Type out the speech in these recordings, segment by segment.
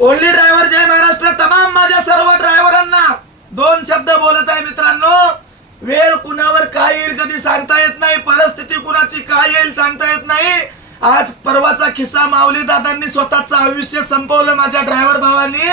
Only driver जय महाराष्ट्र. तमाम माझ्या सर्व ड्रायव्हरांना दोन शब्द बोलत आहे मित्रांनो. वेळ कुणावर काय येईल कधी सांगता येत नाही. परिस्थिती कुणाची काय येईल सांगता येत नाही. आज परवाचा किस्सा माऊली दादांनी स्वतःचं आयुष्य संपवलं माझ्या ड्रायव्हर भावांनी.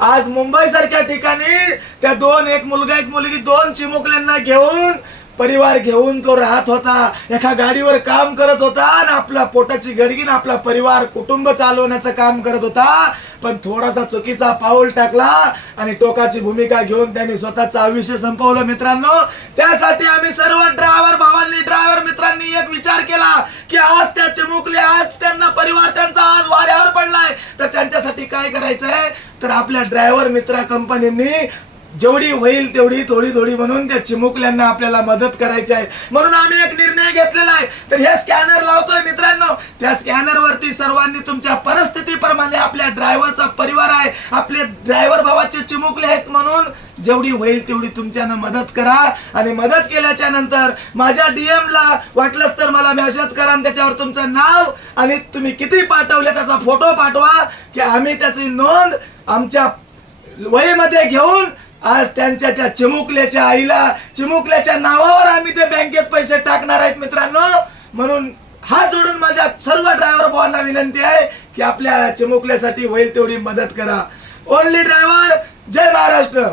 आज मुंबई सारख्या ठिकाणी त्या एक मुलगा एक मुलगी दोन चिमुकल्यांना घेऊन परिवार घेऊन तो राहत होता. एका गाडीवर काम करत होता आणि आपला पोटाची गडगीन आपला परिवार कुटुंब चालवण्याचं काम करत होता. पण थोडासा चुकीचा पाऊल टाकला आणि टोकाची भूमिका घेऊन त्यांनी स्वतःचं आयुष्य संपवलं. मित्रांनो, त्यासाठी आम्ही सर्व ड्रायव्हर भावांनी ड्रायव्हर मित्रांनी एक विचार केला की आज त्या चिमुकले, आज त्यांना परिवार त्यांचा आज वाऱ्यावर पडलाय, तर त्यांच्यासाठी काय करायचंय. तर आपल्या ड्रायव्हर मित्र कंपनींनी जेवढी होईल तेवढी थोडी थोडी म्हणून त्या चिमुकल्यांना आपल्याला मदत करायची आहे. म्हणून आम्ही एक निर्णय घेतलेला आहे. तर हे स्कॅनर लावतोय मित्रांनो. त्या स्कॅनर वरती सर्वांनी तुमच्या परिस्थितीप्रमाणे आपल्या ड्रायव्हरचा परिवार आहे, आपले ड्रायव्हर भावाचे चिमुकले आहेत, म्हणून जेवढी होईल तेवढी तुमच्यानं मदत करा. आणि मदत केल्याच्या नंतर माझ्या DM ला वाटलंच तर मला मेसेज करा आणि त्याच्यावर तुमचं नाव आणि तुम्ही किती पाठवले त्याचा फोटो पाठवा की आम्ही त्याची नोंद आमच्या वहीमध्ये घेऊन आज त्यांच्या त्या चिमुकल्याच्या आईला चिमुकल्याच्या नावावर आम्ही ते बँकेत पैसे टाकणार आहेत मित्रांनो. म्हणून हात जोडून माझ्या सर्व ड्रायव्हर भावांना विनंती आहे की आपल्या चिमुकल्यासाठी होईल तेवढी मदत करा. ओनली ड्रायव्हर जय महाराष्ट्र.